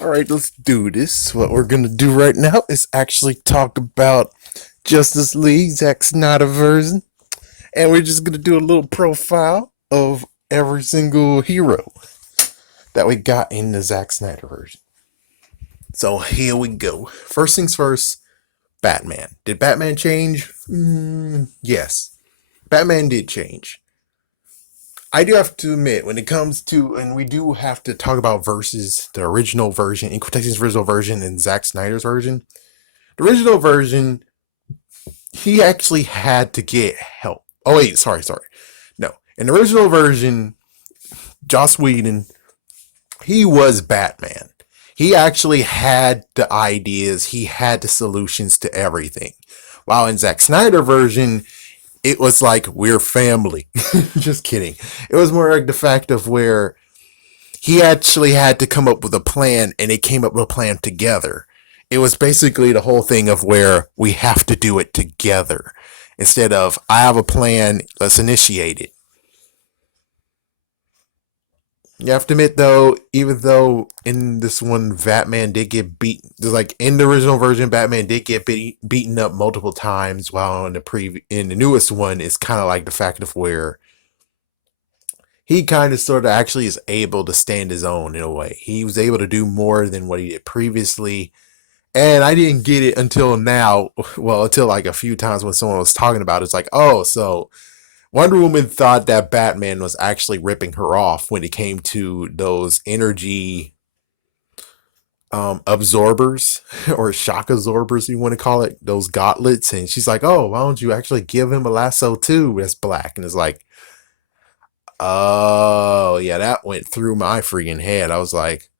All right, let's do this. What we're gonna do right now is actually talk about Justice League, Zack Snyder version, and we're just gonna do a little profile of every single hero that we got in the Zack Snyder version. So here we go. First things first, Batman. Did Batman change? Yes, Batman did change. I do have to admit, when it comes to, and we do have to talk about versus the original version, in quotations, original version and Zack Snyder's version. The original version, he actually had to get help. Oh wait, sorry. No, in the original version, Joss Whedon, he was Batman. He actually had the ideas. He had the solutions to everything. While in Zack Snyder version, it was like we're family. Just kidding. It was more like the fact of where he actually had to come up with a plan, and they came up with a plan together. It was basically the whole thing of where we have to do it together instead of I have a plan, let's initiate it. You have to admit though, even though in this one Batman did get beaten, like in the original version, Batman did get beaten up multiple times. While in the newest one, it's kind of like the fact of where he kind of sort of actually is able to stand his own in a way. He was able to do more than what he did previously. And I didn't get it until now. Well, until like a few times when someone was talking about it. It's like, oh, so Wonder Woman thought that Batman was actually ripping her off when it came to those energy absorbers or shock absorbers, you want to call it, those gauntlets. And she's like, oh, why don't you actually give him a lasso too that's black? And it's like, oh, yeah, that went through my freaking head. I was like,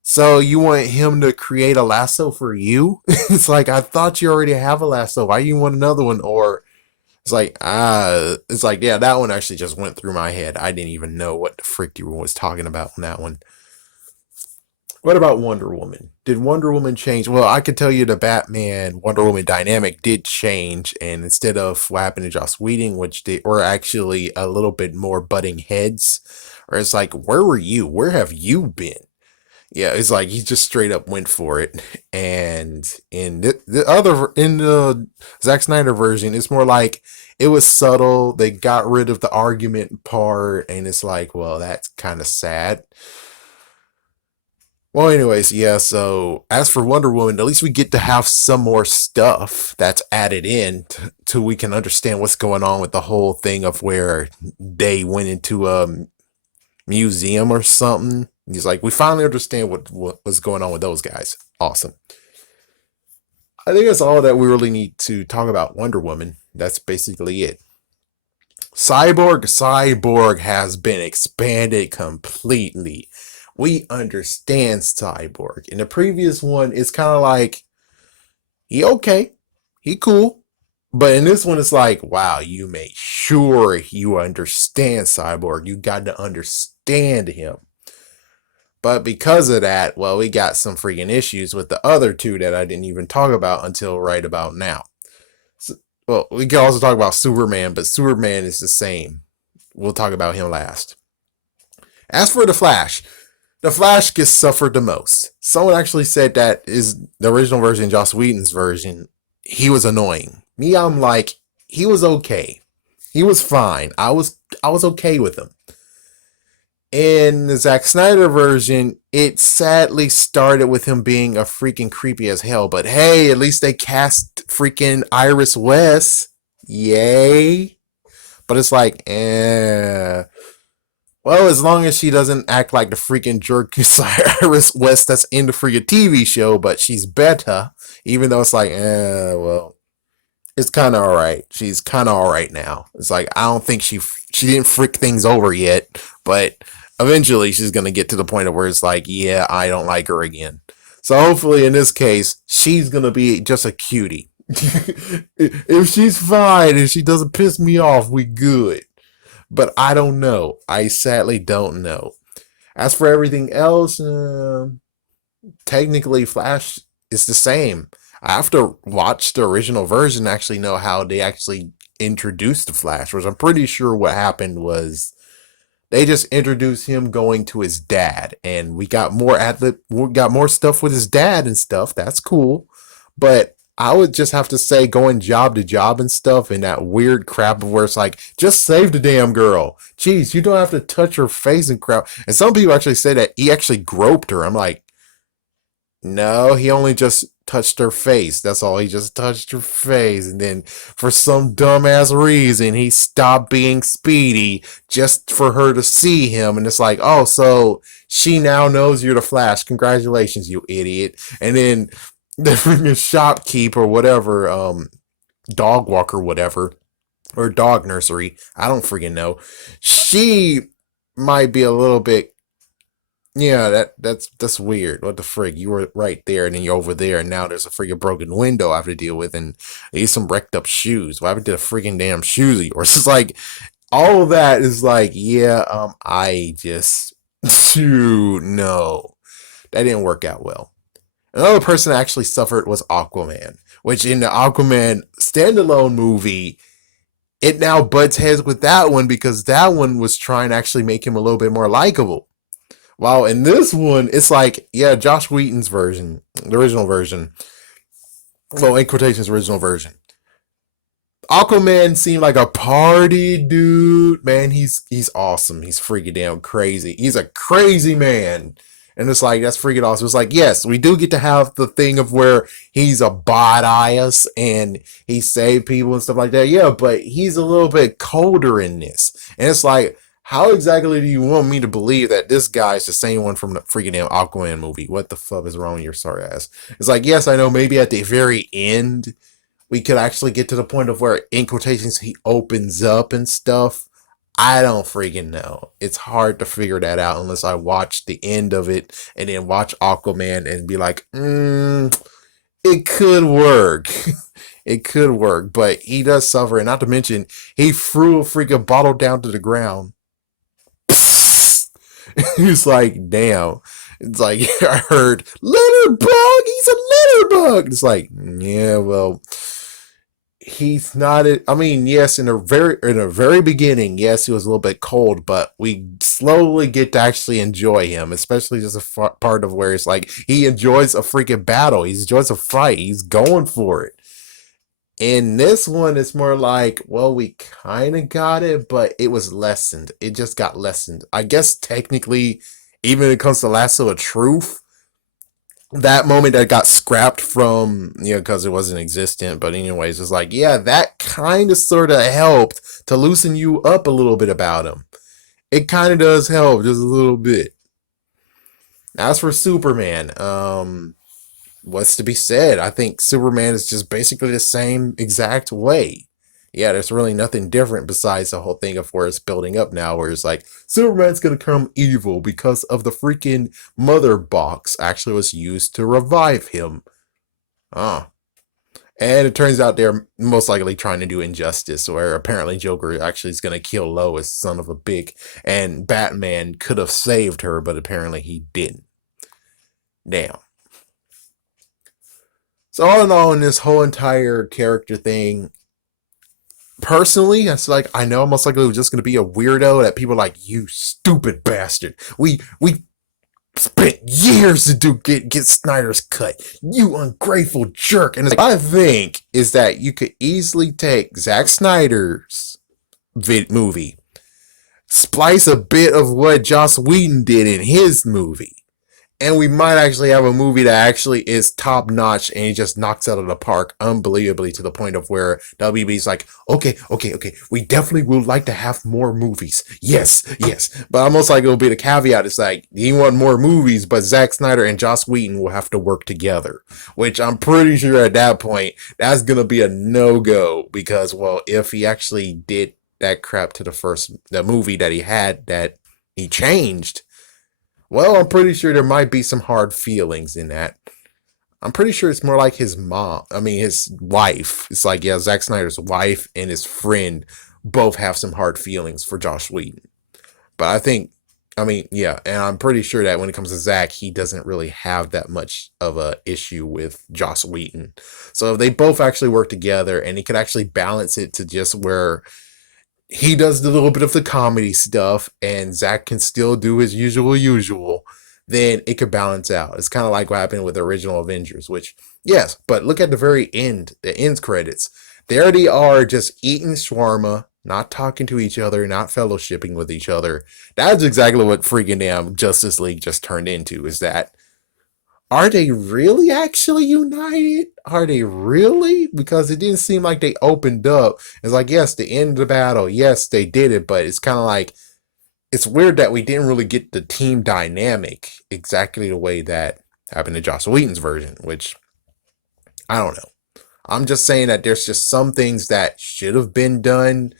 so you want him to create a lasso for you? It's like, I thought you already have a lasso. Why you want another one? Or it's like, yeah, that one actually just went through my head. I didn't even know what the frick you was talking about on that one. What about Wonder Woman? Did Wonder Woman change? Well, I could tell you the Batman Wonder Woman dynamic did change, and instead of what happened to Joss Whedon, which they were actually a little bit more butting heads, or it's like, where were you? Where have you been? Yeah, it's like he just straight up went for it. And in the Zack Snyder version, it's more like it was subtle. They got rid of the argument part, and it's like, well, that's kind of sad. Well, anyways, yeah, so as for Wonder Woman, at least we get to have some more stuff that's added in to we can understand what's going on with the whole thing of where they went into a museum or something. He's like, we finally understand what was going on with those guys. Awesome. I think that's all that we really need to talk about Wonder Woman. That's basically it. Cyborg has been expanded completely. We understand Cyborg. In the previous one, it's kind of like he okay, he cool. But in this one, it's like, wow, you made sure you understand Cyborg. You got to understand him. But because of that, well, we got some freaking issues with the other two that I didn't even talk about until right about now. So, well, we can also talk about Superman, but Superman is the same. We'll talk about him last. As for the Flash gets suffered the most. Someone actually said that is the original version, Joss Whedon's version. He was annoying. Me, I'm like, he was okay. He was fine. I was okay with him. In the Zack Snyder version, it sadly started with him being a freaking creepy as hell. But hey, at least they cast freaking Iris West. Yay. But it's like, well, as long as she doesn't act like the freaking jerk Iris West that's in the freaking TV show, but she's better. Even though it's like, well, it's kind of all right. She's kind of all right now. It's like I don't think she didn't freak things over yet, but eventually she's gonna get to the point of where it's like, yeah, I don't like her again. So hopefully in this case, she's gonna be just a cutie. If she's fine and she doesn't piss me off, we good. But I don't know. I sadly don't know. As for everything else, technically Flash is the same. I have to watch the original version to actually know how they actually introduced the Flash, which I'm pretty sure what happened was They just introduced him going to his dad, and we got more stuff with his dad and stuff. That's cool, but I would just have to say going job to job and stuff, and that weird crap of where it's like, just save the damn girl. Jeez, you don't have to touch her face and crap. And some people actually say that he actually groped her. I'm like, no, he only just touched her face. That's all. He just touched her face. And then for some dumbass reason, he stopped being Speedy just for her to see him. And it's like, oh, so she now knows you're the Flash. Congratulations, you idiot. And then the freaking shopkeep or whatever, dog walker, whatever, or dog nursery. I don't freaking know. She might be a little bit, yeah, that's weird. What the frig? You were right there, and then you're over there, and now there's a freaking broken window I have to deal with, and there's some wrecked up shoes. What happened to the freaking damn shoes of yours? It's like all of that is like, yeah, I just, shoot, no, that didn't work out well. Another person that actually suffered was Aquaman, which in the Aquaman standalone movie, it now butts heads with that one because that one was trying to actually make him a little bit more likable. While in this one, it's like, yeah, Josh Wheaton's version, the original version, well, in quotations, original version. Aquaman seemed like a party dude. Man, he's awesome. He's freaking damn crazy. He's a crazy man. And it's like, that's freaking awesome. It's like, yes, we do get to have the thing of where he's a badass and he saved people and stuff like that. Yeah, but he's a little bit colder in this. And it's like, how exactly do you want me to believe that this guy is the same one from the freaking damn Aquaman movie? What the fuck is wrong with your sorry ass? It's like, yes, I know maybe at the very end we could actually get to the point of where, in quotations, he opens up and stuff. I don't freaking know. It's hard to figure that out unless I watch the end of it and then watch Aquaman and be like, it could work. It could work, but he does suffer. And not to mention, he threw a freaking bottle down to the ground. He's like, damn. It's like, I heard, litter bug, he's a litter bug. It's like, yeah, well, he's not I mean, yes, in a very beginning, yes, he was a little bit cold, but we slowly get to actually enjoy him, especially just a part of where it's like he enjoys a freaking battle, he enjoys a fight, he's going for it. In this one, it's more like, well, we kind of got it, but it was lessened. It just got lessened. I guess technically, even when it comes to Lasso of Truth, that moment that got scrapped from, because it wasn't existent, but anyways, it's like, yeah, that kind of sort of helped to loosen you up a little bit about him. It kind of does help just a little bit. As for Superman, what's to be said? I think Superman is just basically the same exact way. Yeah, there's really nothing different besides the whole thing of where it's building up now, where it's like Superman's gonna come evil because of the freaking mother box actually was used to revive him. Ah. And it turns out they're most likely trying to do injustice, where apparently Joker actually is gonna kill Lois, son of a bitch, and Batman could have saved her, but apparently he didn't. Damn. So all in all, in this whole entire character thing, personally, it's like I know most likely it was just gonna be a weirdo that people are like, you stupid bastard. We spent years to get Snyder's cut. You ungrateful jerk. And it's like, I think is that you could easily take Zack Snyder's movie, splice a bit of what Joss Whedon did in his movie, and we might actually have a movie that actually is top notch and it just knocks out of the park unbelievably to the point of where WB's like, okay, we definitely would like to have more movies. Yes. But almost like it'll be the caveat. It's like, you want more movies, but Zack Snyder and Joss Whedon will have to work together, which I'm pretty sure at that point, that's going to be a no-go because, well, if he actually did that crap to the movie that he had that he changed, well, I'm pretty sure there might be some hard feelings in that. I'm pretty sure it's more like his wife. It's like, yeah, Zack Snyder's wife and his friend both have some hard feelings for Josh Whedon. But yeah, and I'm pretty sure that when it comes to Zack, he doesn't really have that much of a issue with Joss Whedon. So if they both actually work together and he could actually balance it to just where he does the little bit of the comedy stuff and Zack can still do his usual, then it could balance out. It's kind of like what happened with the original Avengers, which, yes, but look at the very end, the ends credits. There they are just eating shawarma, not talking to each other, not fellowshipping with each other. That's exactly what freaking damn Justice League just turned into, is that are they really actually united? Are they really? Because it didn't seem like they opened up. It's like, yes, the end of the battle. Yes, they did it, but it's kind of like, it's weird that we didn't really get the team dynamic exactly the way that happened to Joss Whedon's version, which I don't know. I'm just saying that there's just some things that should have been done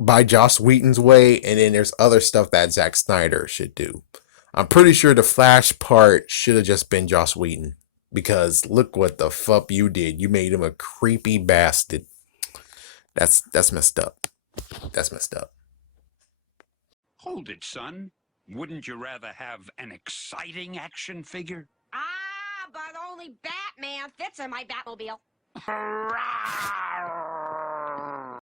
by Joss Whedon's way, and then there's other stuff that Zack Snyder should do. I'm pretty sure the Flash part should have just been Joss Whedon. Because look what the fuck you did. You made him a creepy bastard. That's messed up. That's messed up. Hold it, son. Wouldn't you rather have an exciting action figure? Ah, but only Batman fits in my Batmobile. Hurrah!